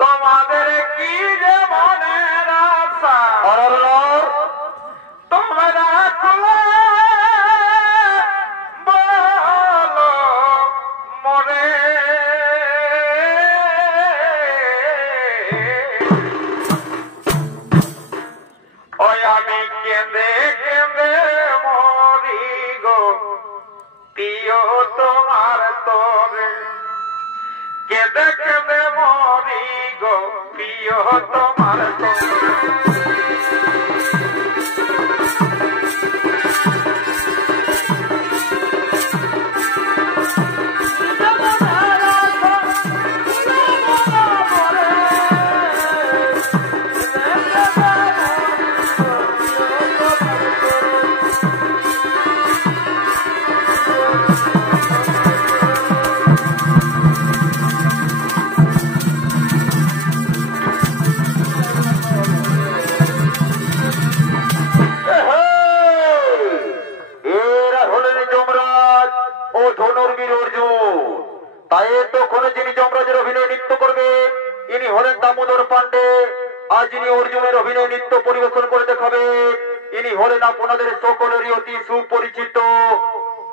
তোমাদের কি যে মনের আশা তোমরা খুলে বলো মনে ওই আমি কেঁদে কেঁদে মরি গো প্রিয় তোমার তোরে কেঁদে কেঁদে মরি গো প্রিয় তোমার তোরে দামোদর পান্ডে আজ ইনি অর্জুনের অভিনয় নৃত্য পরিবেশন করে দেখাবে। ইনি হলেন আপনাদের সকলেরই অতি সুপরিচিত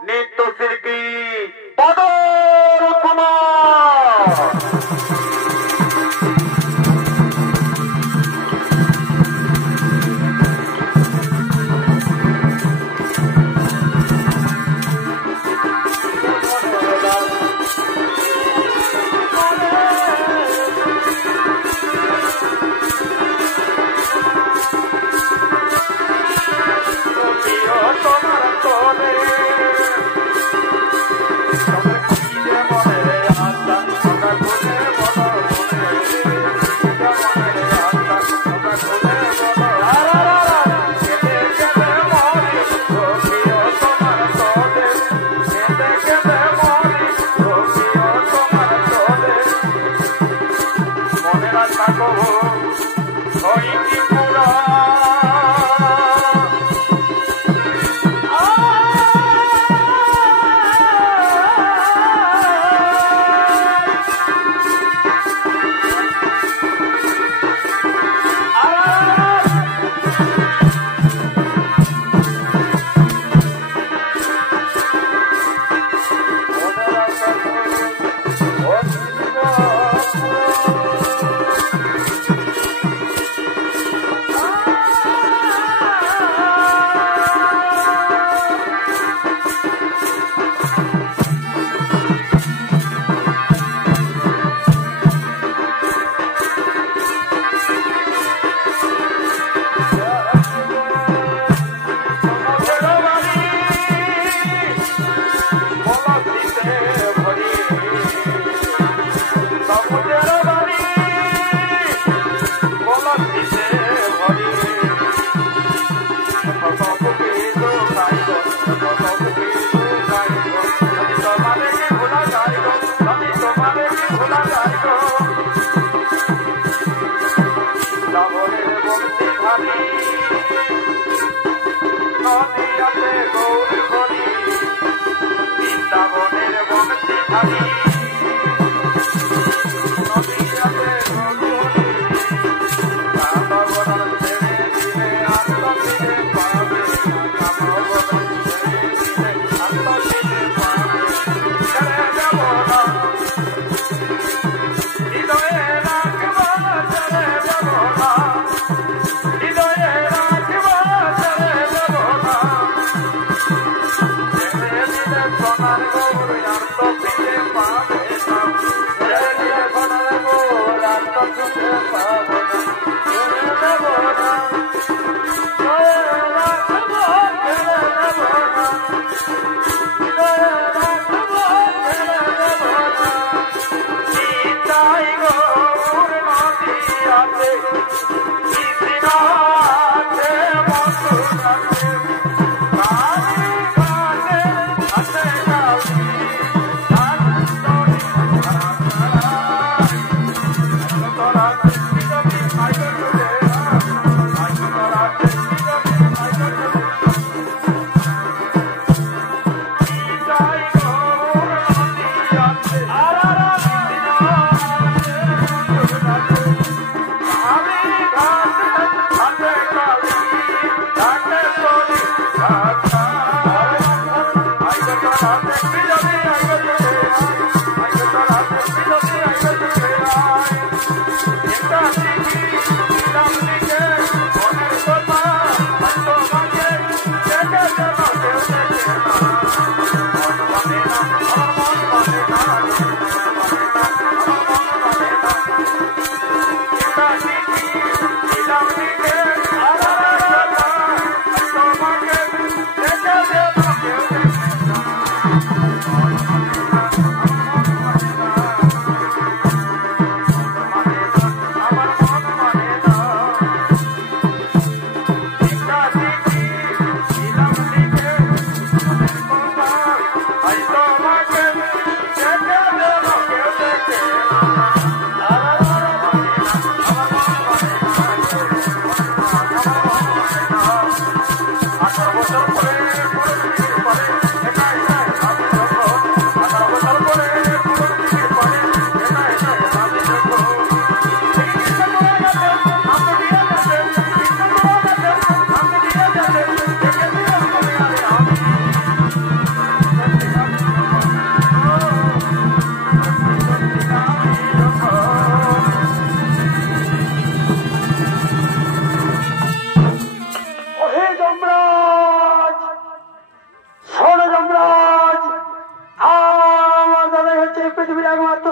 নৃত্যশিল্পী বাদল কুমার। Thank you.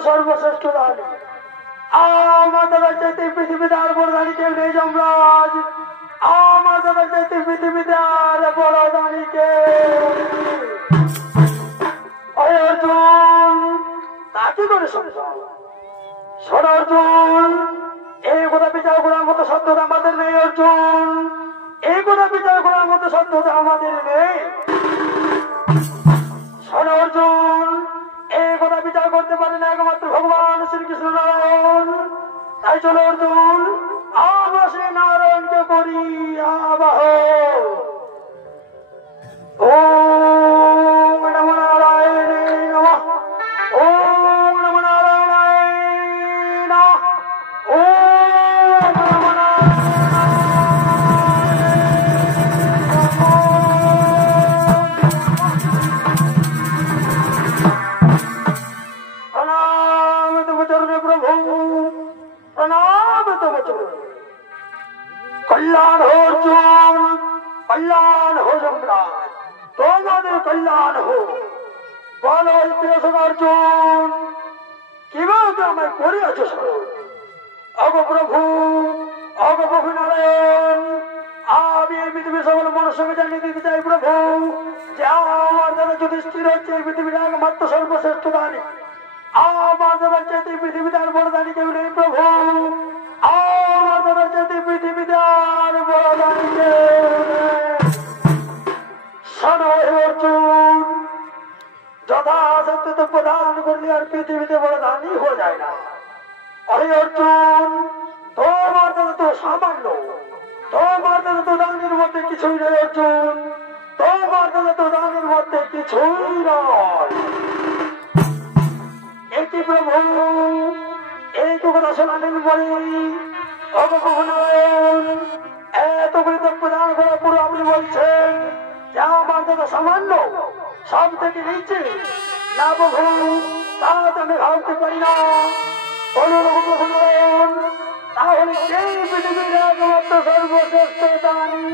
সর্বশ্রেষ্ঠ দান আমাদের চাইতে পৃথিবীতে আর বড় দানি কেউ নেই যমরাজ আমাদের চাইতে পৃথিবীতে আর বড় দানি কেউ অর্জুন তা কি করে শোন অর্জুন এই কথা বিচার করার মতো সত্যতা আমাদের নেই অর্জুন এই কথা বিচার করার মতো সত্যতা আমাদের নেই শোন অর্জুন এই কথা বিচার করতে পারে না একমাত্র ভগবান শ্রীকৃষ্ণ নারায়ণ তাই চলো অর্জুন আমরা শ্রী নারায়ণকে করি আবাহ ওম নমো নারায়ণে নমঃ ওম নমো নারায়ণায় নমঃ ওম নমো कल्याण हो अर्जुन कल्याण हो যমরাজ তোমাদের কল্যাণ हो বলো ইতিহাস অর্জুন কিভাবে আমায় করিয়াছ অগো প্রভু নারায়ণ আমি এই পৃথিবীর সকল মনুষ্যকে জানিয়ে দিতে চাই প্রভু যে আমার দ্বারা যুধিষ্ঠির হচ্ছে এই পৃথিবীর একমাত্র সর্বশ্রেষ্ঠ দানি আমার দ্বারা চাইতে পৃথিবীতে আর বড় দানি কেউ নেই প্রভু আমার দ্বারা চাইতে পৃথিবীতে আর বড় দানি কেউ নেই শোনো হে অর্জুন যথাসত্য তো প্রদান করলে আর পৃথিবীতে বড় দানি হয়ে যায় না অরে অর্জুন তোমার দ্বারা তো সামান্য তোমার দ্বারা তো দানের মধ্যে কিছুই নেই অর্জুন তোমার দ্বারা তো দানের মধ্যে কিছুই নয় একটি প্রভু এই তো কথা শোনালেন বলে অবনারায়ণ এতগুলি তো প্রদান করার পর আপনি বলছেন যে আমার দ্বারা সামান্য সব থেকে নিচে না প্রভু তা আমি ভাবতে পারি না অনুরূপ তাহলে সেই পৃথিবীর একমাত্র সর্বশ্রেষ্ঠ দানি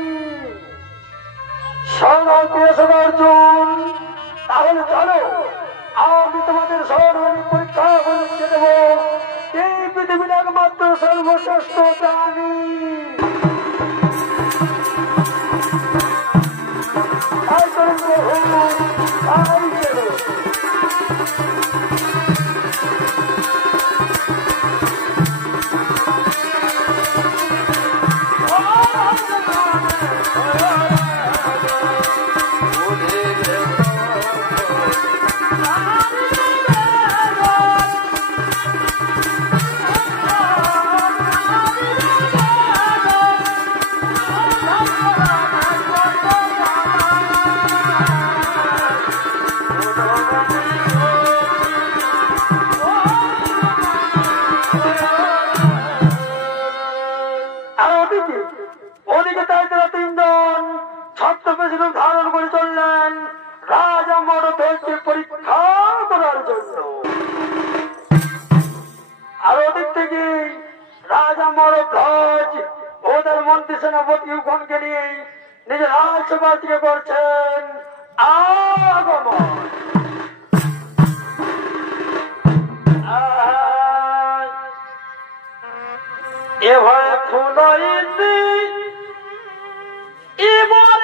অর্জুন তাহলে চলো আমি তোমাদের সর্বাণী পরীক্ষা করে দেব এই পৃথিবীর একমাত্র সর্বশ্রেষ্ঠ দানি তাই করুন প্রভু তাই করুন পরীক্ষা করার জন্য। আর ওদিক থেকে রাজা মরধ্বজ ওদের মন্ত্রী সেনাপতিগণকে নিয়ে নিজের রাজসভা থেকে করছেন আগমন। এভাবে ফুলইতি এবার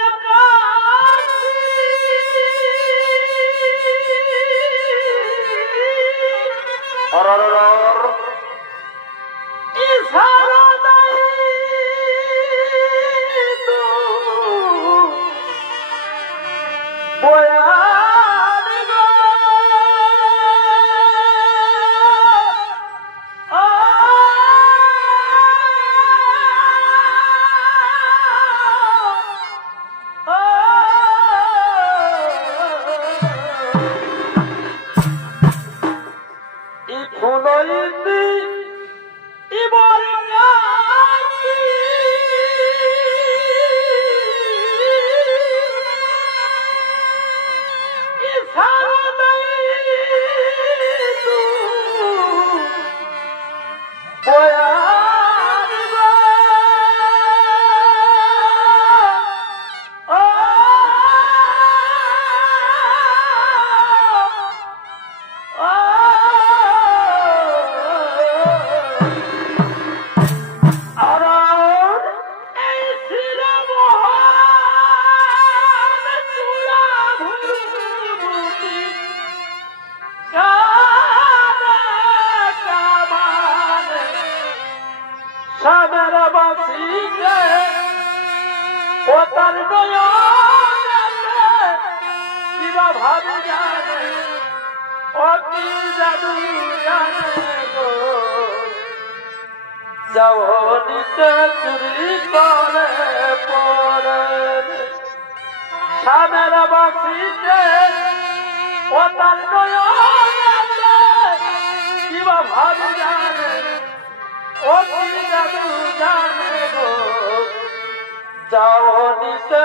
ভাবি জানে অতি জাদু জানে গো জওহরিতে চুরি করে পরে সামের বাসিতে ও তার নয়নে কিবা ভাবি জানে অতি জাদু জানে গো জওহরিতে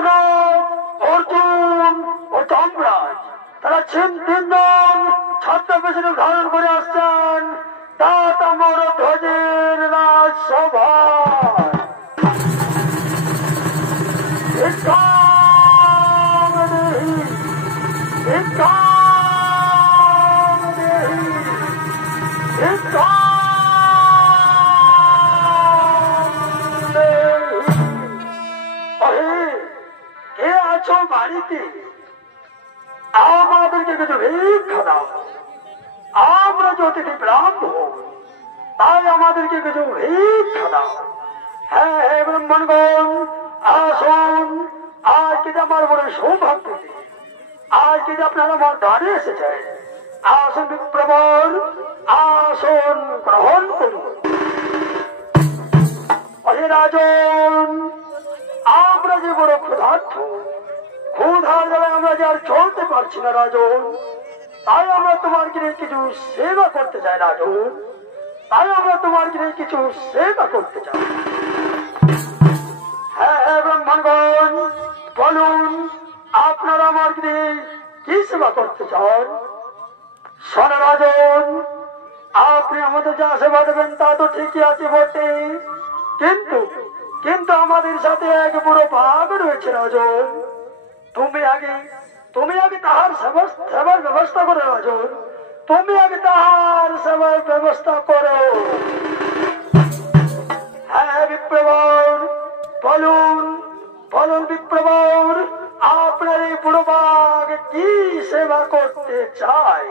শুনো, অর্জুন ও যমরাজ তারা তিনজন ছদ্মবেশে ধারণ করে আসছেন দাতামর ধ্বজের রাজসভায়। কে আছো বাড়িতে? আমাদেরকে কিছু ভিক্ষা দাও। আমরা যদি বিভ্রান্ত হই, তাই আমাদেরকে কিছু ভিক্ষা দাও। হ্যাঁ হ্যাঁ ব্রাহ্মণগণ, আসুন, আজকে যে আমার বড় সৌভাগ্য, আজকে যে আপনারা আমার দ্বারে এসেছেন, আসুন বিপ্রবর, আসুন গ্রহণ করুন। অহে রাজন, আমরা যে বড় ক্ষুধার্ত, ক্ষুধার জ্বালায় আমরা যে আর চলতে পারছি না রাজন, তাই আমরা তোমার গিয়ে কিছু সেবা করতে চাই রাজন, তাই আমরা তোমার গিয়ে কিছু সেবা করতে চাই। হ্যাঁ হ্যাঁ ব্রাহ্মণগণ, বলুন আপনারা আমার গিয়ে কি সেবা করতে চান? শোন রাজন, আপনি আমাদের যা সেবা দেবেন তা তো ঠিকই আছে বটে, কিন্তু কিন্তু আমাদের সাথে এক বড় ভাগ রয়েছে রাজন। তুমি আগে তাহার সেবার ব্যবস্থা করো রাজন, তুমি আগে তাহার সেবার ব্যবস্থা করো। হ্যাঁ বিপ্রবর, বলুন বলুন বিপ্রবর, আপনার এই বুড়ো বাঘ কি সেবা করতে চায়?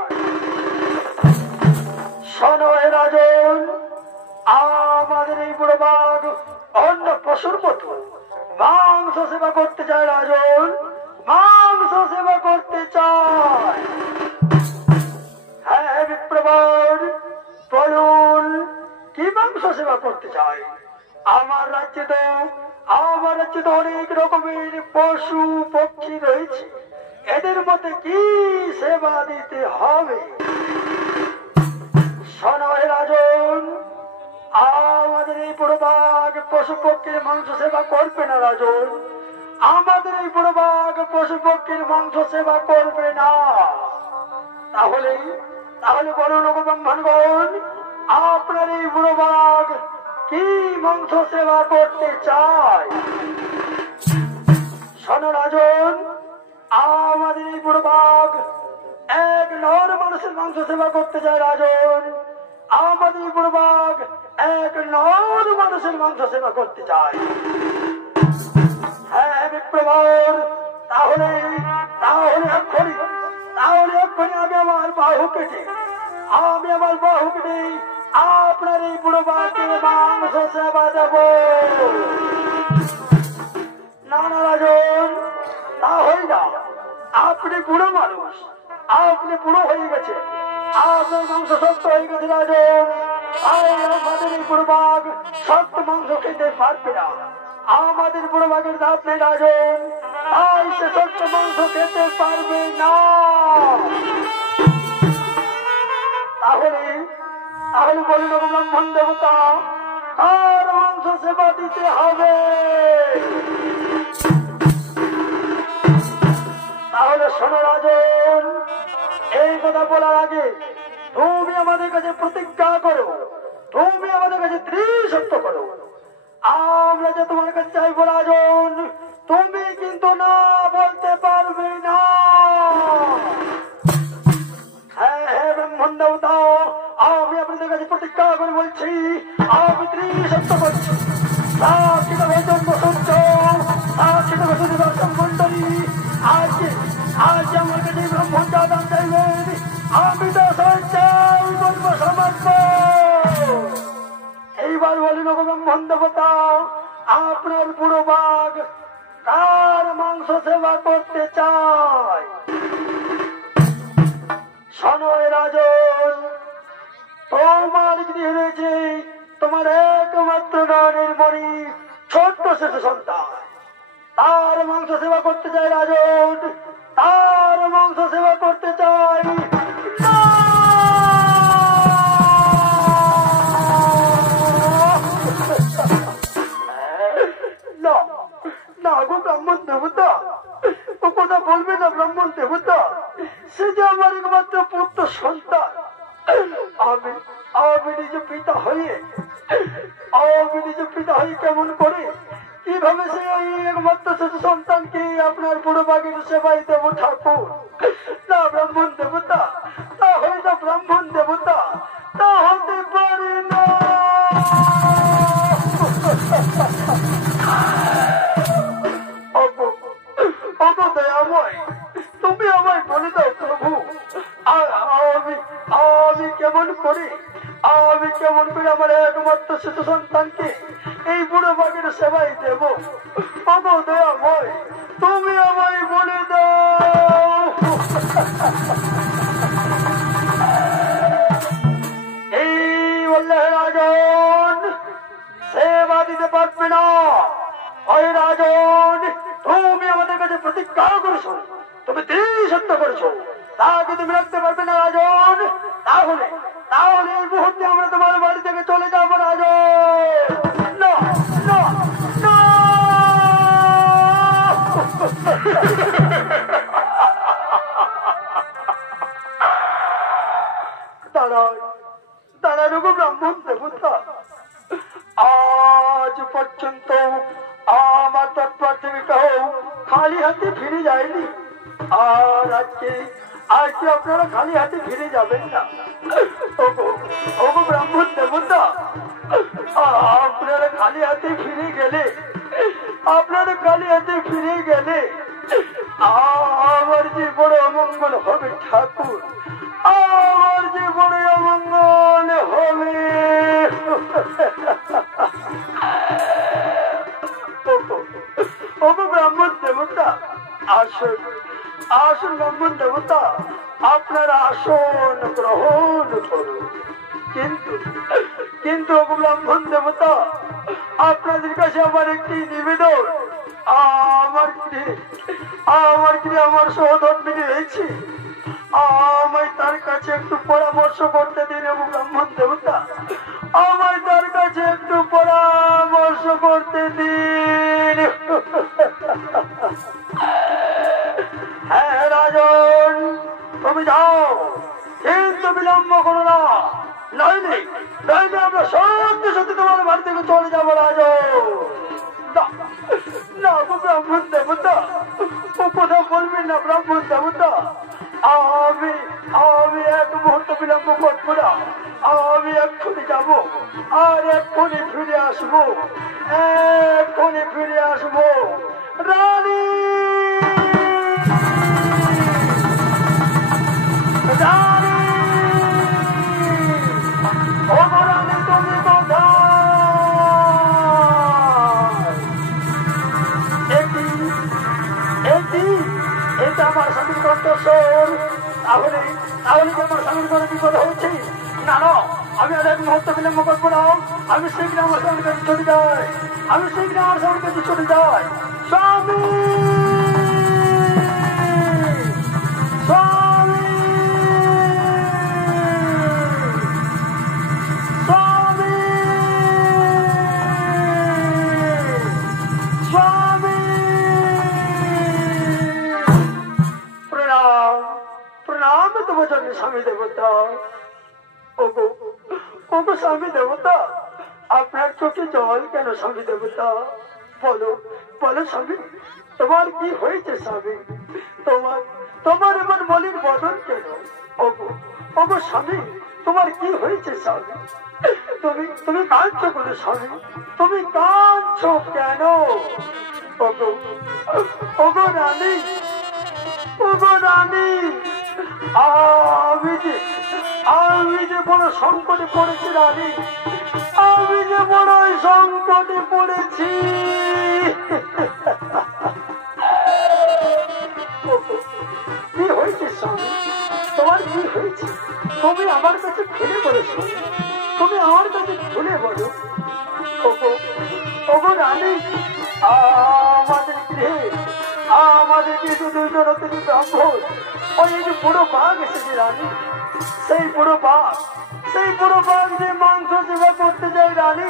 শোনো হে রাজন, আমাদের এই বুড়ো বাঘ অন্য পশুর মতো মাংস সেবা করতে চায় রাজন, মাংস সেবা করতে চায়। হ্যাঁ বিপ্রবর, বলুন কি মাংস সেবা করতে চায়? আমার রাজ্যে তো অনেক রকমের পশু পক্ষী রয়েছে, এদের মধ্যে কি সেবা দিতে হবে? শোনো হে রাজন, আমাদের এই বুড়ো বাঘ পশু পক্ষীর মাংস সেবা করবে না রাজন, আমাদের এই বুড়ো বাঘ পশু পক্ষীর মাংস সেবা করবে না। তাহলে তাহলে বলুন ব্রাহ্মণগণ, আপনার এই বুড়ো বাঘ কি মাংস সেবা করতে চায়? শোনো রাজন, আমাদের এই বুড়ো বাঘ এক নর মানুষের মাংস সেবা করতে চায় রাজন, আমাদের এই বুড়ো বাঘ এক নর মানুষের মাংস সেবা করতে চায়। হ্যাঁ বিপ্রবর, তাহলে তাহলে এক্ষুনি আমি আমার বাহু কেটে আপনার এই বুড়ো বাঘের মাংস সেবা দেব। না না রাজন, তা হই না, আপনি বুড়ো মানুষ, আপনি বুড়ো হয়ে গেছে, আপনার মাংস শক্ত হয়ে গেছে রাজন, আমাদের এই বুড়ো বাঘ শক্ত মাংস খেতে পারবে না, আমাদের বুড়ো বাঘের দাঁত নেই রাজন, তাই সে শক্ত মাংস খেতে পারবে না। তাহলে বলুন ব্রাহ্মণ দেবতা, কার মাংস সেবা দিতে হবে? তাহলে শোনো রাজন, এই কথা বলার আগে তুমি আমাদের কাছে প্রতিজ্ঞা করো, তুমি আমাদের কাছে ত্রিসত্য করো, আমরা যে তোমার কাছে চাইবো রাজন, তুমি কিন্তু না বলতে পারবে না। হ্যাঁ হ্যাঁ ব্রাহ্মণ দেবতা, আমি আপনাদের কাছে প্রতিজ্ঞা করে বলছি, আমি ত্রিসত্য করছি। আজ আমার কাছে ব্রাহ্মণ দান চাইবেন, আমি তো বলবো সমর্থ। এইবার বলি ব্রাহ্মণ দেবতা, আপনার বুড়ো বাঘ কার মাংস সেবা করতে চায়? শোনো রাজন, তোমার গৃহে রয়েছে তোমার একমাত্র গানের মণি ছোট্ট শিশু সন্তান, তার মাংস সেবা করতে চাই রাজন, তার মাংস সেবা করতে চাই। না গো ব্রাহ্মণ দেবতা, আমার একমাত্র পুত্র সন্তান। আমি আমি নিজে পিতা হয়ে কেমন করে কিভাবে সে একমাত্র শিশু সন্তানকে আপনার বুড়ো বাগের সেবাই দেব ঠাকুর? না ব্রাহ্মণ দেবতা, তা হয়তো ব্রাহ্মণ দেবতা, তা হতে পারে না। দয়াময়, তুমি আমায় বলে দাও প্রভু, আমি কেমন করে আমার একমাত্র শিশু সন্তানকে এই বুড়ো বাগের সেবাই দেব? দয়াময়, তুমি আমায় বলে দাও। এই বললে রাজন সেবা দিতে পারবে না। ওই রাজন, তুমি আমাদের কাছে প্রতিজ্ঞা করেছো, তুমি সত্য করেছো, তাকে তুমি রাখতে পারবে না রাজন। তাহলে তাহলে এই মুহূর্তে আমরা তোমার বাড়ি থেকে চলে যাবো রাজন। না না না। দাঁড়ান গো ব্রাহ্মণ দেবতা, আজ পর্যন্ত আমার তৎপর থেকে কেউ খালি হাতে ফিরে যায়নি, আর আজকে আপনারা খালি হাতে ফিরে যাবেন না। ওগো ব্রাহ্মণ দেবতা, আপনারা খালি হাতে ফিরে গেলে আমার যে বড় অমঙ্গল হবে ঠাকুর, আমার যে বড় অমঙ্গল হবে। ওগো ব্রাহ্মণ দেবতা, আসুন ব্রাহ্মণ দেবতা, আপনারা আসন গ্রহণ করুন। কিন্তু ওগো ব্রাহ্মণ দেবতা, আপনাদের কাছে আমার একটি নিবেদন। আমার সহধর্মী রয়েছে, আমায় তার কাছে একটু পরামর্শ করতে দিন। ওগো ব্রাহ্মণ দেবতা, আমায় তার কাছে একটু পরামর্শ করতে দিন। হ্যাঁ রাজন, তুমি যাও, কিন্তু বিলম্ব করো না, নইলে আমরা সত্যি তোমার বাড়ি থেকে চলে যাবো রাজন। না ব্রাহ্মণ দেবতা, ও কথা বলবেন না ব্রাহ্মণ দেবতা। আমি এক মুহূর্ত বিলম্ব করবো না, আমি এক্ষুনি যাবো আর এক্ষুনি ফিরে আসবো, রানী। এটা আমার স্বামীর কণ্ঠস্বর, তাহলে আমার স্বামীর কোনো বিপদ হচ্ছে না। আমি আর এক মুহূর্ত বিলম্ব করবো না, আমি শীঘ্র আমার স্বামীর কাছে ছুটে যাই। স্বামী স্বামী স্বামী স্বামী। প্রণাম তোমার জন্য স্বামী দেবতা। ওগো স্বামী দেবতা, আপনার চোখে জল কেন স্বামী দেবতা? বলো স্বামী, তোমার কি হয়েছে স্বামী? তোমার এমন মলিন বদন কেন? ওগো স্বামী, তোমার কি হয়েছে স্বামী? তুমি কাঁদছো কেন স্বামী? তুমি কাঁদছো কেন? ওগো রানী, আমি যে বড় সংকটে পড়েছি রানী, আমি যে বড় সংকটে পড়েছি। কি হয়েছে স্বামী? তোমার কি হয়েছে? তুমি আমার কাছে খুলে বলো স্বামী, তুমি আমার কাছে খুলে বলো। ওগো রানী, আমাদের গৃহে দুজন অতিথি ব্রাহ্মণ, ওই যে বুড়ো বাঘ এসেছে রানী, সেই বুড়ো বাঘ যে মাংস সেবা করতে যায় রানী,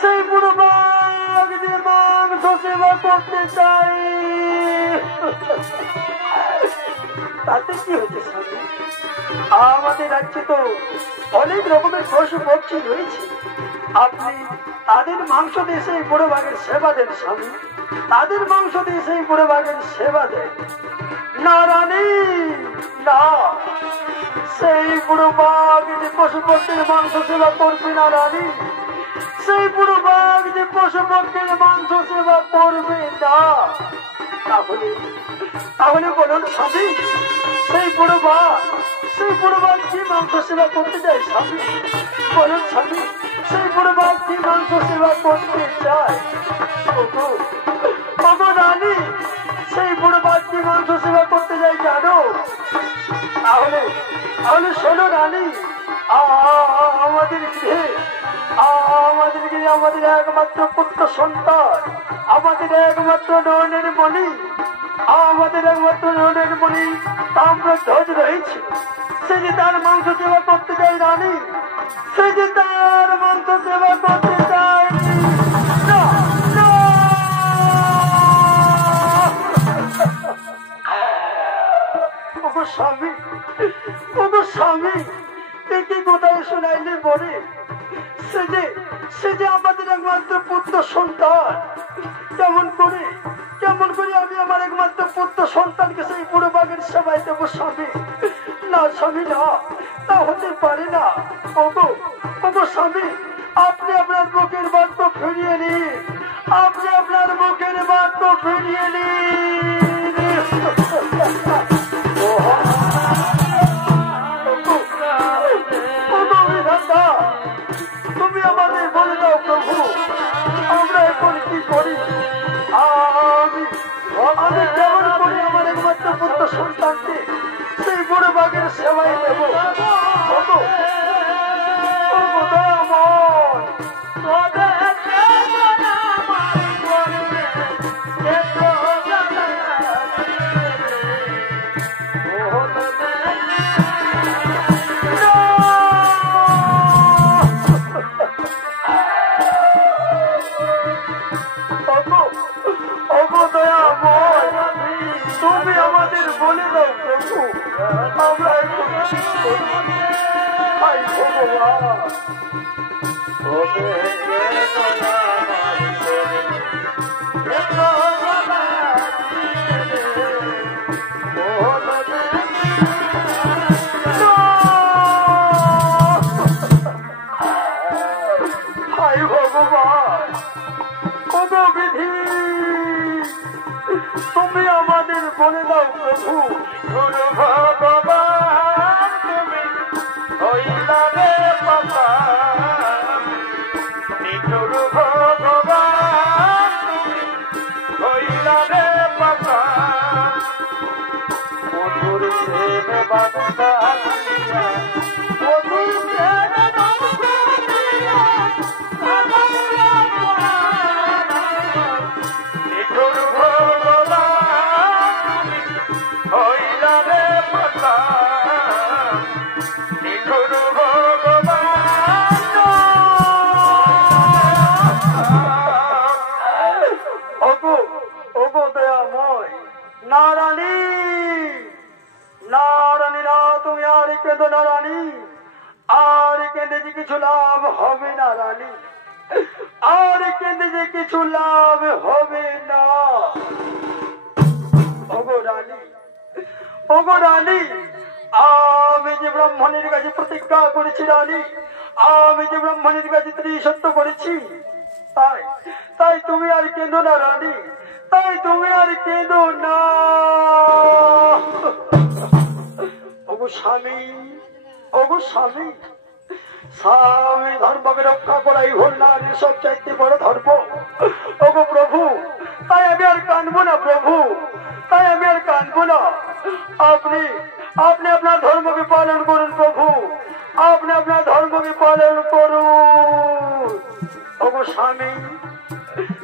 সেই বুড়ো বাঘ যে মাংস সেবা করতে চাই। তাতে কি হয়েছে স্বামী? আমাদের রাজ্যে তো অনেক রকমের পশু পক্ষী রয়েছে, আপনি তাদের মাংস দিয়ে সেই বুড়ো বাঘের সেবা দেন স্বামী, তাদের মাংস দিয়ে সেই বুড়ো বাঘের সেবা দেন। না রানী, না, সেই বুড়ো বাঘ যে পশু পক্ষীর মাংস সেবা করবে না রানী, সেই বুড়ো বাঘ যে পশু পক্ষীর মাংস সেবা করবে না, তাহলে তাহলে বলুন স্বামী, সেই বুড়ো বাঘ কি মাংস সেবা করতে চায় স্বামী? বলুন স্বামী, সেই বুড়ো বাঘ কি মাংস সেবা করতে চায়? ওগো রানী, সেই বুড়ো বাঘ কি মাংস সেবা করতে চায় জানো? তাহলে তাহলে শোনো রানী, আমাদের গৃহে আমাদের একমাত্র পুত্র সন্তান, আমাদের একমাত্র নয়নের মণি, আমাদের একমাত্র নয়নের মণি তাম্রধ্বজ রয়েছে, সে যে তার মাংস সেবা করতে চায় রানী, সে যে তার মাংস সেবা করতে চায় না, না। ওগো স্বামী, ওগো স্বামী, কি কোথায় শোনাইলে বলে, সে যে আমাদের একমাত্র পুত্র সন্তান, কেমন করে আমি আমার একমাত্র পুত্র সন্তানকে সেই বুড়ো বাঘের সেবায় দেবো স্বামী? না স্বামী, না, তা হতে পারে না। ওগো স্বামী, আপনি আপনার বুকের বাক্য ফিরিয়ে নিন, আপনি আপনার বুকের বাক্য ফিরিয়ে নিন। তুমি আমাদের বলে দাও প্রভু, আমরা এখন কি করি? আমি কেমন করে আমার একমাত্র পুত্র সন্তানকে সেই বুড়ো বাঘের সেবাই দেবো? তুমি আমাদের বলে দাও প্রভু, আমরা তুমি আমাদের বলে দাও প্রভু, গুরু ভগবান তুমি হইলারে বাবা, গুরু ভগবান তুমি হইলারে বাবা, মধুর প্রেম বাদশা মধুর প্রেম কিছু লাভ হবে না রানী, আর কেঁদে যে কিছু লাভ হবে না। ওগো রানী, আমি যে ব্রাহ্মণের কাছে প্রতিজ্ঞা করেছি রানী, আমি যে ব্রাহ্মণের কাছে ত্রিসত্য করেছি, তাই তুমি আর কেঁদো না রানী, তাই তুমি আর কেঁদো না। ওগো স্বামী, স্বামী ধর্মকে রক্ষা করাই হল নারীর সব চাইতে বড় ধর্ম। ওগো প্রভু, তাই আমি আর কাঁদবো না প্রভু, তাই আমি আর কাঁদবো না। আপনি আপনার ধর্মকে পালন করুন প্রভু, আপনি আপনার ধর্মকে পালন করুন। ওগো স্বামী,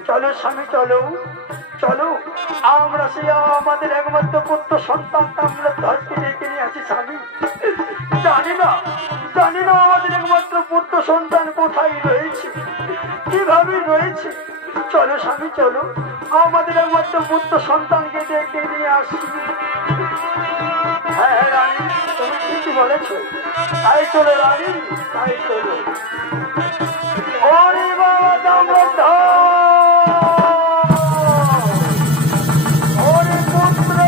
চলো স্বামী, চলো, আমরা সে আমাদের একমাত্র পুত্র সন্তান আমরা ধরতে রেখে নিয়ে আসি স্বামী। জানি না আমাদের একমাত্র পুত্র সন্তান কোথায় রয়েছে, কিভাবে রয়েছে। চলো স্বামী, চলো, আমাদের একমাত্র পুত্র সন্তানকে ডেকে নিয়ে আসি। হ্যাঁ রানী, তুমি ঠিকই বলেছ। তাই চলো রানী, তাই চলো। ওরে বাবা দামোদর, ওরে পুত্র,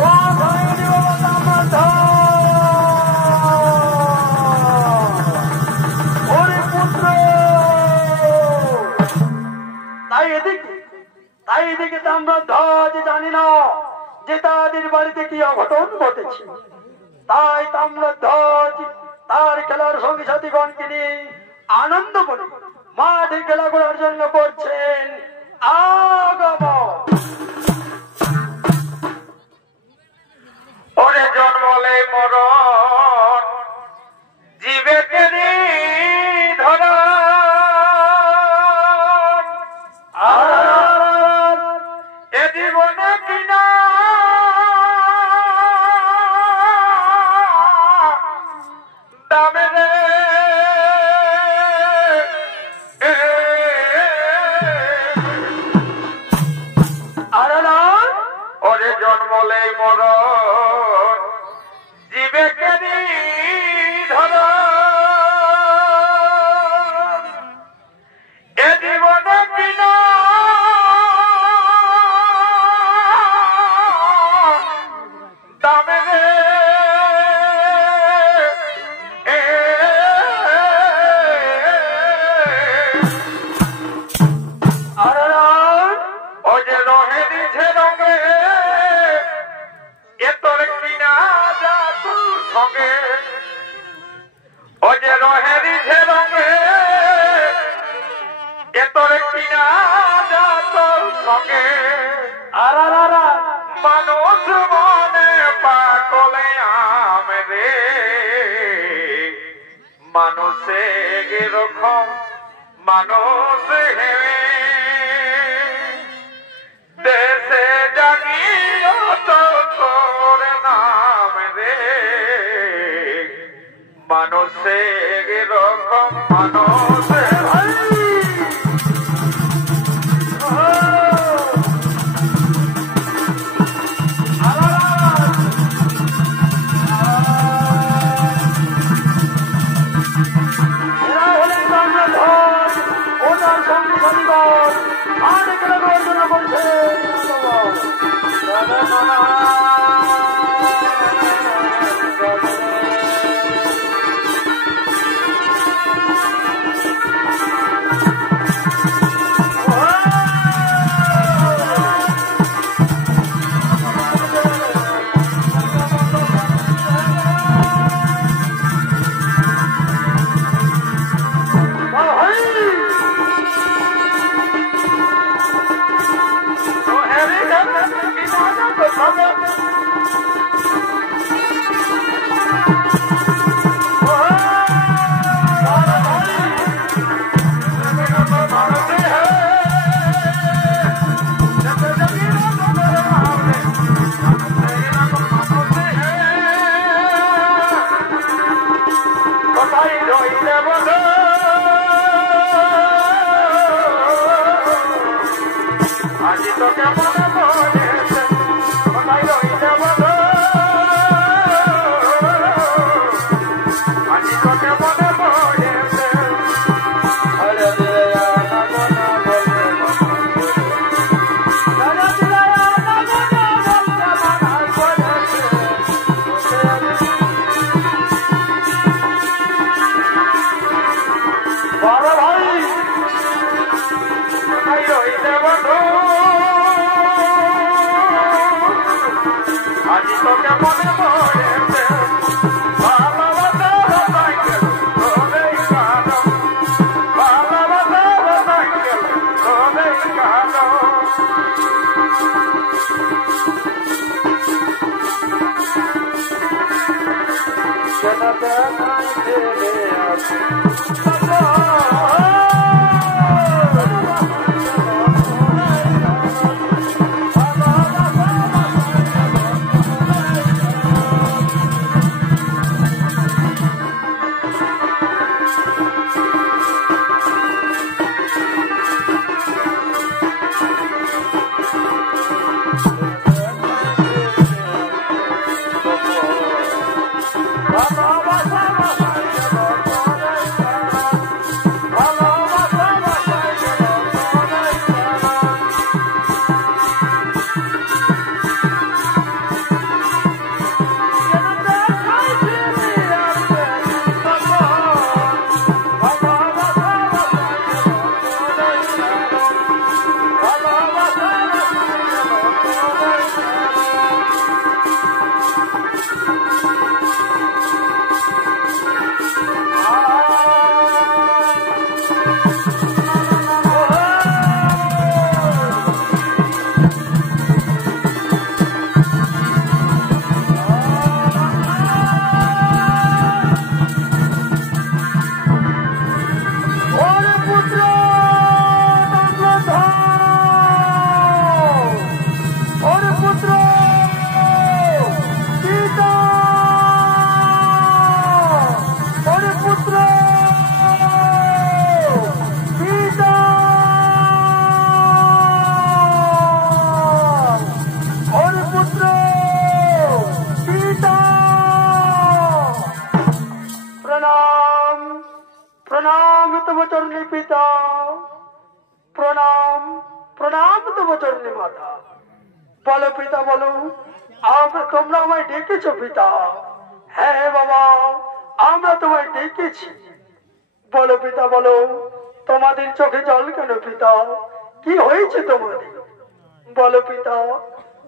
ও ভাই রে বাবা দামোদর, ওরে পুত্র। তাই এদিকে তাম্রধ্বজ জানি না যে তাদের বাড়িতে কি অঘটন ঘটেছে। তাই তাম্রধ্বজ তার খেলার সঙ্গী সাথীগণকে নিয়ে আনন্দ করে মাঠে খেলা করার জন্য করছেন আগমন। ওরে জন্মলে মরণ জীবেকে ধরা এ জীবনে কিনা দামে রে ওরে জন্মলে মরণ জীবেকে ধরা এ জীবনে কিনা দামে রে ও যে রহে দিছে রঙে এ তোর কিনা যা তোর সঙ্গে ও যে রহে দিছে রঙে এ তোর কিনা যা তোর সঙ্গে মানুষ মনে পাগলে আমি রে মানুষে এরকম মানুষ হেবে দেশে জাগিয়ে তোর নাম রে মানুষে এরকম মানুষ আমি তব চরণে পিতা, প্রণাম প্রণাম তব চরণে মাতা। বলো পিতা বলো, তোমরা আমায় ডেকেছো পিতা? হ্যাঁ বাবা, আমরা তোমায় ডেকেছি। বলো পিতা বলো, তোমাদের চোখে জল কেন পিতা? কি হয়েছে তোমাদের? বলো পিতা,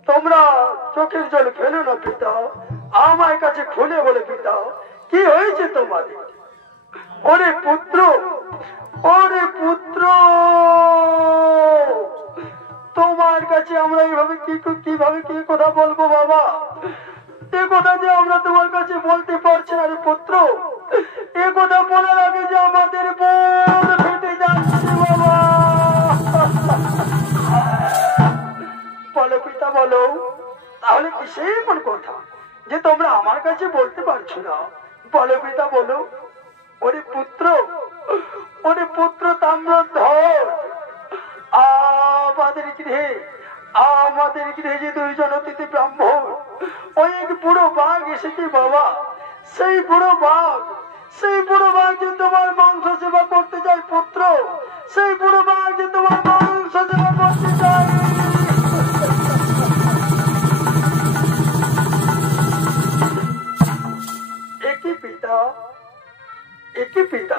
তোমরা চোখের জল ফেলো না পিতা, আমার কাছে খুলে বলে পিতা, কি হয়েছে তোমাদের? ওরে পুত্র, ওরে পুত্র, তোমার কাছে আমরা এইভাবে কিভাবে কি কথা বলবো বাবা? এ কথা যে আমরা তোমার কাছে বলতে পারছি না রে পুত্র। এ কথা বলার আগে যে আমাদের বোন ফেটে যাচ্ছে বাবা। বলো পিতা বলো, তাহলে কিসের কোন কথা যে তোমরা আমার কাছে বলতে পারছো না? বলো পিতা বলো। ওরে পুত্র, ওরে পুত্র তাম্রধ্বজ, আমাদের গৃহে যে দুইজন অতিথি ব্রাহ্মণ, ওই এক বুড়ো বাঘ এসেছে বাবা। সেই বুড়ো বাঘ যে তোমার মাংস সেবা করতে চায় পুত্র, সেই বুড়ো বাঘ যে তোমার মাংস সেবা করতে চায়। একই পিতা, একই পিতা,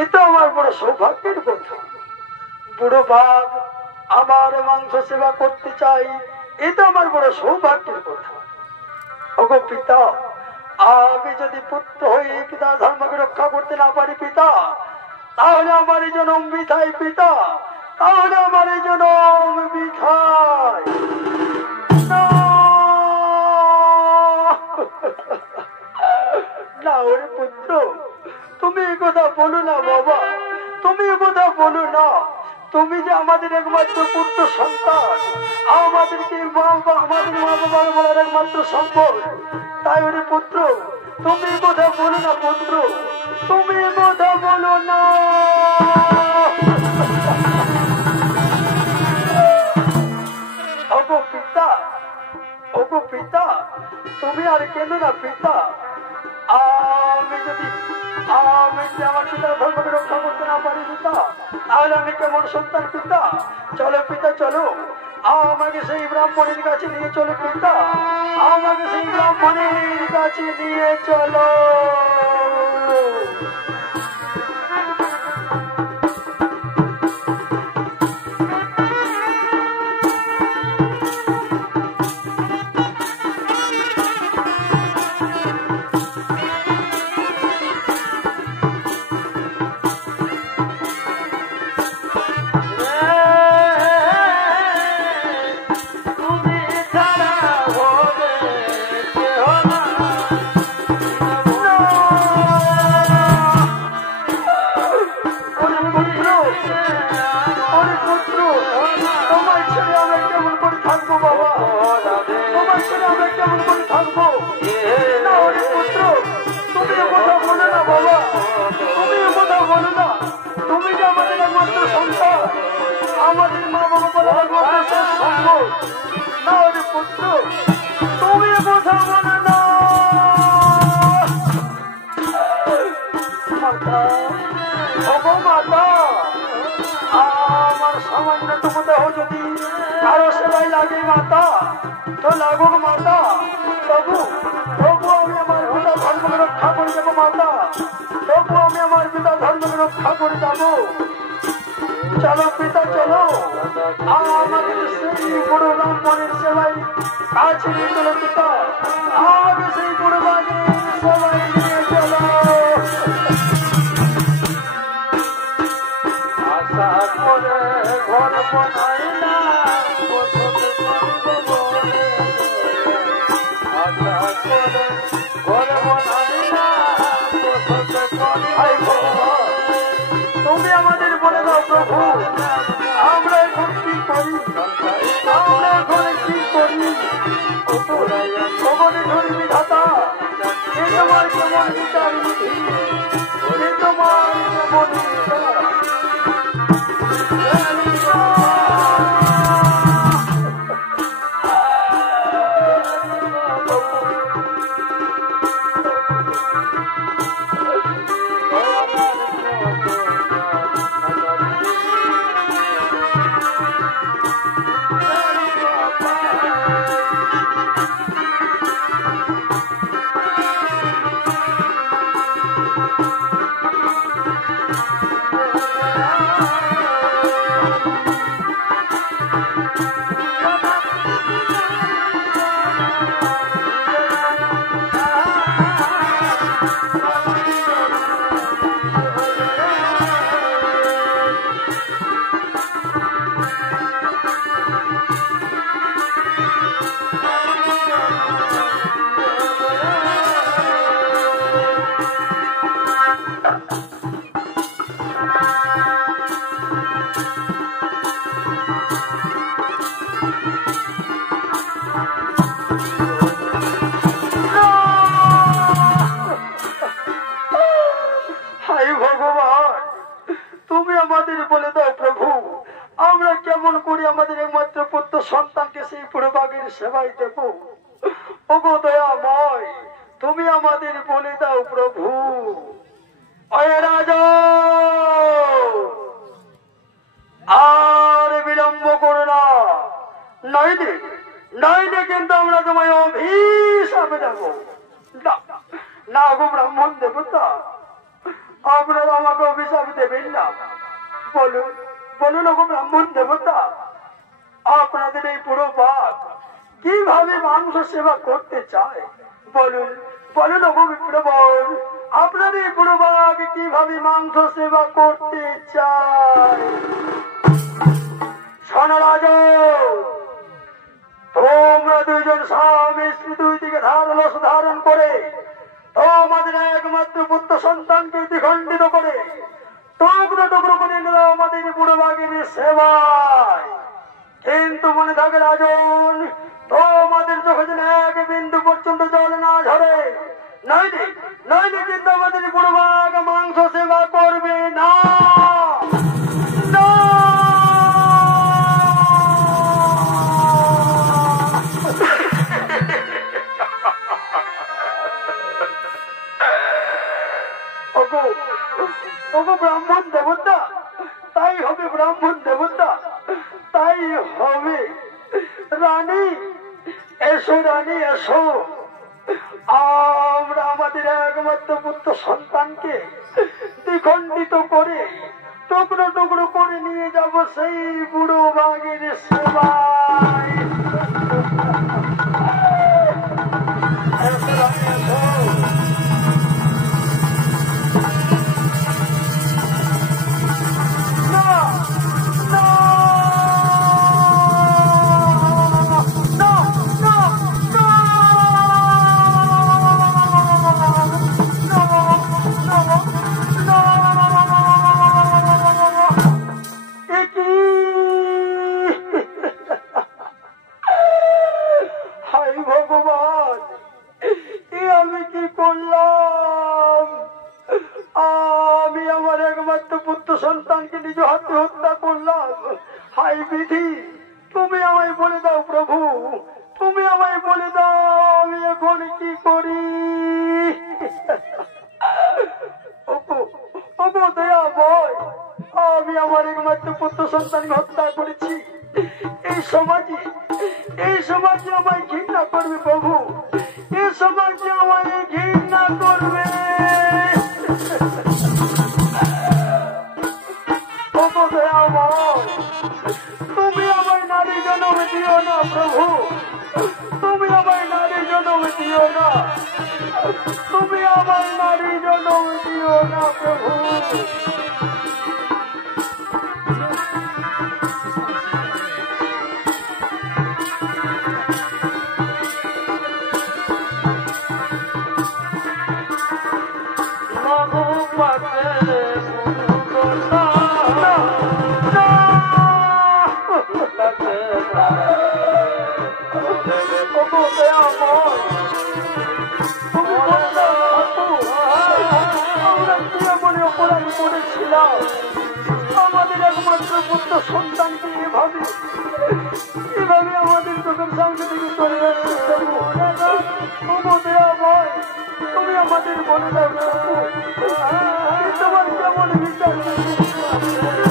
এ তো আমার বড় সৌভাগ্যের কথা। বুড়ো বাঘ আমার মাংস সেবা করতে চাই, এ তো আমার বড় সৌভাগ্যের কথা। ওগো পিতা, আমি যদি পুত্র হয়ে পিতা ধর্মকে রক্ষা করতে না পারি পিতা, তাহলে আমার এই জনম বৃথাই পিতা, তাহলে আমার এই জনম বৃথাই। না ওরে পুত্র, তুমি এ কথা বলো না বাবা, তুমি এ কথা বলো না। তুমি যে আমাদের একমাত্র পুত্র সন্তান, আমাদেরকে আমাদের মা বাবার বলার একমাত্র সম্পদ, তাই ওরে পুত্র তুমি এ কথা বলো না পুত্র, তুমি এ কথা বলো না। ওগো পিতা, ওগো পিতা, তুমি আর কেন না পিতা। আমি যদি আমার পিতার ধর্মকে রক্ষা করতে না পারি পিতা, তাহলে আমি কেমন সন্তান পিতা? চলো পিতা চলো, আমাকে সেই ব্রাহ্মণের কাছে নিয়ে চলো পিতা, আমাকে সেই ব্রাহ্মণের কাছে নিয়ে চলো। আমাদের মা বাবা বলার সম্ভব না ওরে পুত্র, তুমি কথা বলো না। মাতা, ওগো মাতা, আমার সামান্যটুকু দেহ যদি কারো সেবাই লাগে মাতা, তো লাগুক মাতা, তবু আমি আমার পিতা ধর্মকে রক্ষা করে যাবো মাতা, তবু আমি আমার পিতা ধর্মকে রক্ষা করে যাবো। চলো পিতা চলো, আমাদের সেই বুড়ো ব্রাহ্মণের সেবাই কাছে নিয়ে চলো পিতা, আমাকে সেই বুড়ো ব্রাহ্মণের সেবাই নিয়ে চলো। আশা করে ঘর বানাই না, আশা করে ঘর বানাই না, তুমি আমাদের বলে দাও প্রভু, আমরা এখন কি করি, আমরা এখন কি করি? ভগবানের ধরি বিধাতা, এ তোমার কেমন বিচার বিধি, এ তোমার কেমন বিচার। তুমি আমাদের বলে দাও প্রভু, আমরা কেমন করি আমাদের একমাত্র পুত্র সন্তানকে সেই পুরবাগের সেবায় দেব। ওগো দয়াময়, তুমি আমাদের বলে দাও প্রভু। অয় রাজা, আর বিলম্ব করো না, নইলে নইলে কিন্তু আমরা তোমায় অভিশাপ দেব। না গো ব্রাহ্মণ দেবতা, আপনারা আমাকে অভিশাপ দেবেন না। বলুন বলুন গো ব্রাহ্মণ দেবতা, আপনাদের এই পুরো বাঘ কিভাবে মাংস সেবা করতে চায়? বলুন বলুন গো বিপ্রবর, আপনার এই পুরো বাঘ কিভাবে মাংস সেবা করতে চায়? শোনো রাজা, তোমরা দুইজন স্বামী স্ত্রী দুই দিকে ধারলস ধারণ করে তোমাদের একমাত্র পুত্র সন্তানকে দ্বিখণ্ডিত করে টুকরো টুকরো করে নিল আমাদের বুড়ো বাঘের সেবায়। কিন্তু মনে থাকে রাজন, তোমাদের চোখে যেন এক বিন্দু পর্যন্ত জল না ঝরে, নইলে নইলে কিন্তু আমাদের বুড়ো বাঘ মাংস সেবা করবে না। ব্রাহ্মণ দেবতা, তাই হবে ব্রাহ্মণ দেবতা, তাই হবে। রানী এসো, রানী এসো, আমরা আমাদের একমাত্র পুত্র সন্তানকে দ্বিখণ্ডিত করে টুকরো টুকরো করে নিয়ে যাব সেই বুড়ো বাঘের সেবায়। এসো রানী এসো। সন্তানকে নিজ হাতে হত্যা করলাম। হাই বিধি, তুমি আমায় বলে দাও প্রভু, তুমি আমায় বলে দাও আমি এখন কি করি? ওগো দয়াময়, আমি আমার একমাত্র পুত্র সন্তানকে হত্যা করেছি। এই সমাজে আমায় ঘৃণা করবে প্রভু, এই সমাজে আমায় ঘৃণা করবে। তুমি আমায় নারী জন্ম দিও না প্রভু, তুমি আমায় নারী জন্ম দিও না, তুমি আমায় নারী জন্ম দিও না প্রভু। আমাদের একমাত্র পুত্র সন্তানকে এভাবে আমাদের চোখের সামনে থেকে চলে যাচ্ছে। তুমি আমাদের বলে দাও তোমার কেমন বিচার,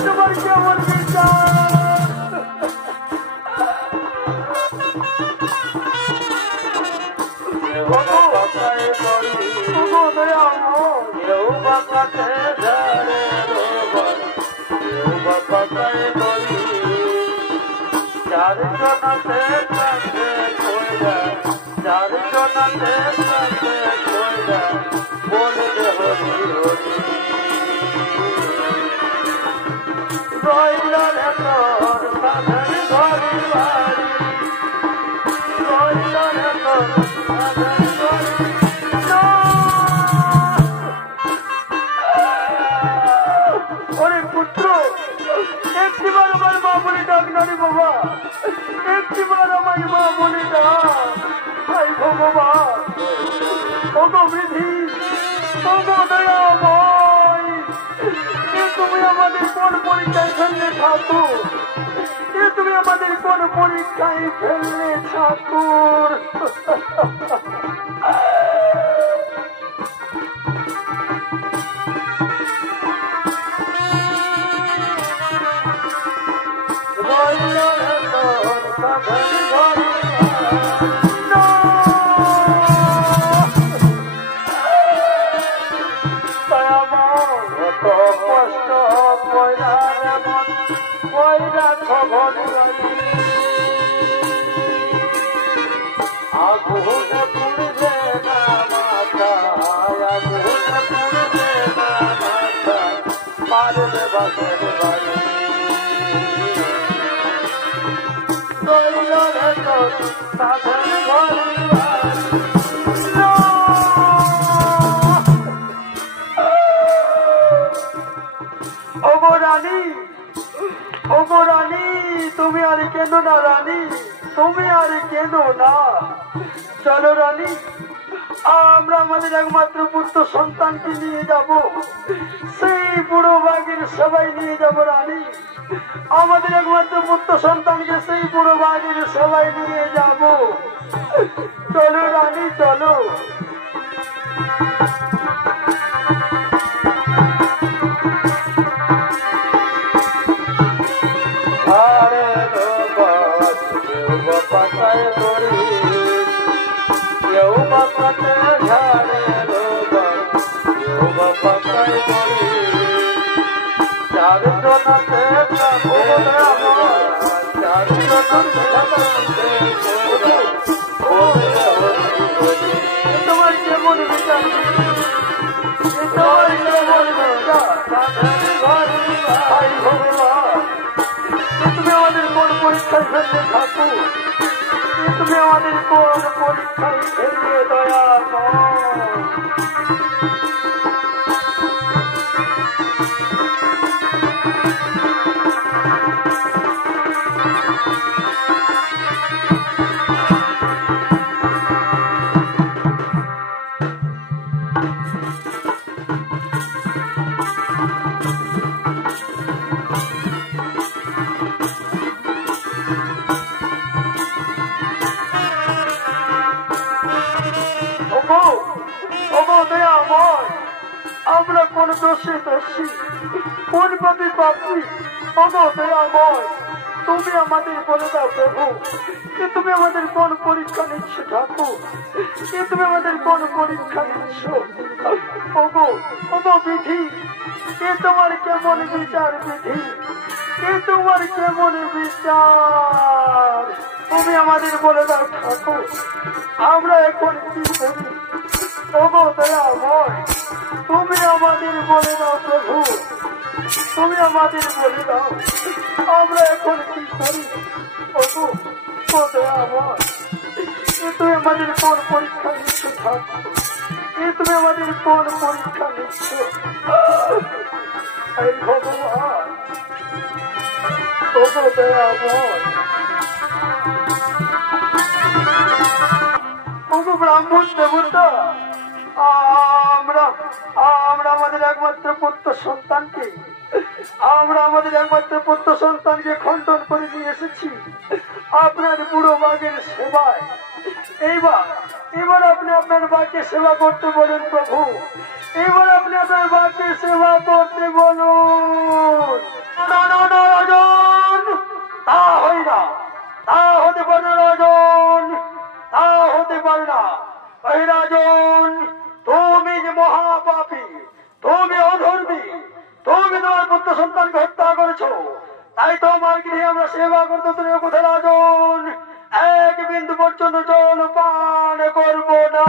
তোমার কেমন বিচার? তুমি আমাদের কোন পরীক্ষায় ফেললে ঠাকুর? তুমি আমাদের কোন পরীক্ষায় ফেললে ঠাকুর? তুমি আর কেন না রানী, তুমি আর কেন না? চলো রানী, আমরা আমাদের একমাত্র পুত্র সন্তানকে নিয়ে যাব, সেই বুড়ো বাঘের সবাই নিয়ে যাব রানী। আমাদের একমাত্র পুত্র সন্তানকে সেই বুড়ো বাঘের সবাই নিয়ে যাব। চলো রানী চলো। তোমার কেমন বিচার? তুমি আমাদের কোন পরীক্ষায় ফেললে ঠাকুর? তুমি আমাদের কোন পরীক্ষায় ফেললে দয়া? আমরা কোন দোষী দোষী, কোন পাপি পাপি? দয়াময়, তুমি আমাদের বলে দাও প্রভু, যে তুমি আমাদের কোন পরীক্ষা নিচ্ছ ঠাকুর? তুমি আমাদের কোন পরীক্ষা নিচ্ছ? ওগো ওগো বিধি, তোমার কেমন বিচার? বিধি, তোমার কেমন বিচার? তুমি আমাদের বলে দাও ঠাকুর, আমরা এখন কি করি? ওগো দয়াময়, তুমি আমাদের বলে দাও প্রভু, তুমি আমাদের বলে দাও, আমরা এখন কি করি? ওগো দয়াময়, তুমি আমাদের কোন পরীক্ষা নিচ্ছ ঠাকুর? তুমি আমাদের কোন পরীক্ষা নিচ্ছ? এই ভগবান, ওগো দয়াময়, ওগো ব্রাহ্মণ দেবতা, আমরা আমাদের একমাত্র পুত্র সন্তানকে খণ্ডন করে নিয়ে এসেছি আপনার বুড়ো বাঘের সেবায়। এবার আপনি আপনার বাঘকে সেবা করতে বলেন প্রভু, এবার আপনি আপনার বাঘকে সেবা করতে বলুন। রাজন, তা হয় না, তা হতে পারে না রাজন, তা হতে পারে না। এই রাজন, তুমি যে মহাপাপী, তুমি অধর্মী, তুমি তোমার পুত্র সন্তানকে হত্যা করেছো, তাই তোমার গৃহে আমরা সেবা করতে তুমি কোথায় রাজন এক বিন্দু পর্যন্ত জল পান করব না।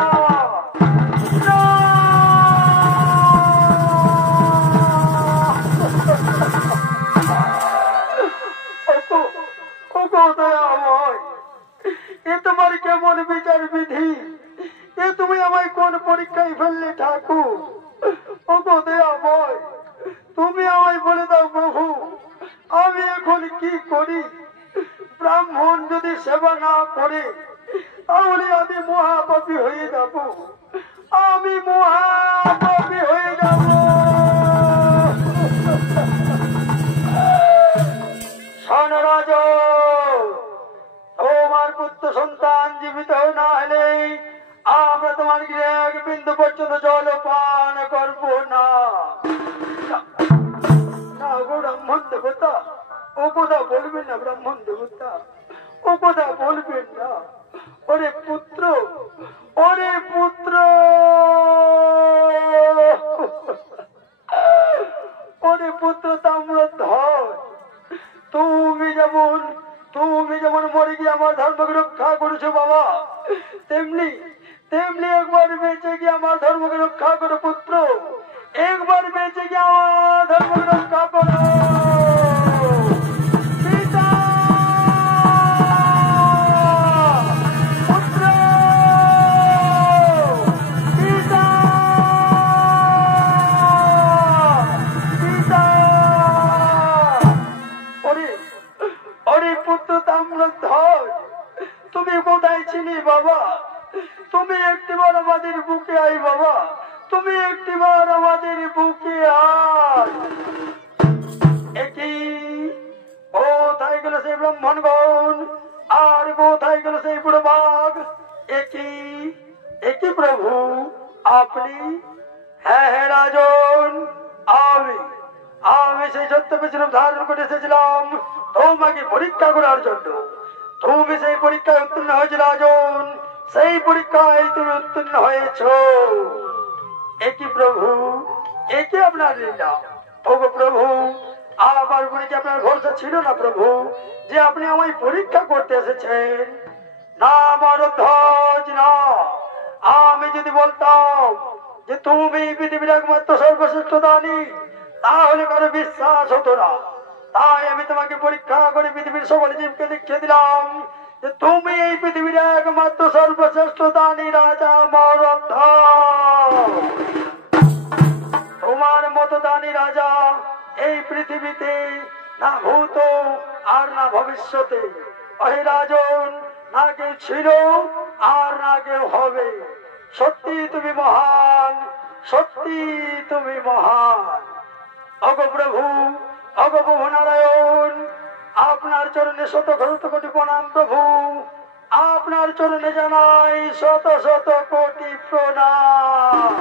এ তোমার কেমন বিচার বিধি? এ তুমি আমায় কোন পরীক্ষায় ফেললে ঠাকুর? ওগো দয়াময়, তুমি আমায় বলে দাও প্রভু, আমি এখন কি করি? ব্রাহ্মণ যদি সেবা না করে তাহলে আমি মহাপাপী হয়ে যাব, আমি মহাপাপী হয়ে যাব। কথা বলবেন না ব্রাহ্মণ দেবতা, ও কথা বলবেন না। ওরে পুত্র, ওরে পুত্র, ওরে পুত্র তাম্রধ্বজ, তুমি যেমন মরে গিয়ে আমার ধর্মকে রক্ষা করেছো বাবা, তেমনি তেমনি একবার বেঁচে গিয়ে আমার ধর্মকে রক্ষা করো পুত্র, একবার বেঁচে গিয়ে আমার ধর্মকে রক্ষা করো। পিতা, পুত্র, পিতা, পিতা। ওরে ওরে পুত্র তাম্রধ্বজ, তুমি কোথায় ছিলি বাবা? তুমি একটিবার আমাদের বুকে আই বাবা, তুমি একটিবার আমাদের বুকে আয়। একই কোথায় গেল সেই ব্রাহ্মণগণ, আর কোথায় গেল সেই বুড়ো বাঘ? একই একই প্রভু আপনি? হ্যাঁ হ্যাঁ রাজন, আমি আমি সেই ছত্রবেশ রূপ ধারণ করে এসেছিলাম তোমাকে পরীক্ষা করার জন্য। তুমি সেই পরীক্ষায় উত্তীর্ণ হয়েছে রাজন, সেই পরীক্ষায় তুমি উত্তীর্ণ হয়েছ। একই প্রভু, একই আপনার লীলা। ওগো প্রভু, আমার উপরে কি আপনার ভরসা ছিল না প্রভু, যে আপনি আমায় পরীক্ষা করতে এসেছেন? না মারধ্বজ না, আমি যদি বলতাম যে তুমি পৃথিবীর একমাত্র সর্বশ্রেষ্ঠ দানী, তাহলে কারো বিশ্বাস হতো না। তাই আমি তোমাকে পরীক্ষা করে পৃথিবীর সকল জীবকে দেখিয়ে দিলাম যে তুমি এই পৃথিবীর একমাত্র সর্বশ্রেষ্ঠ দানী রাজা মারধ্বজ। তোমার মতো দানী রাজা এই পৃথিবীতে না ভূত আর না ভবিষ্যতে, ওহে রাজন, না কেউ ছিল আর না কেউ হবে। সত্যি তুমি মহান, সত্যি তুমি মহান। অগো প্রভু, অগো প্রভু নারায়ণ, আপনার চরণে শত শত কোটি প্রণাম প্রভু, আপনার চরণে জানাই শত শত কোটি প্রণাম।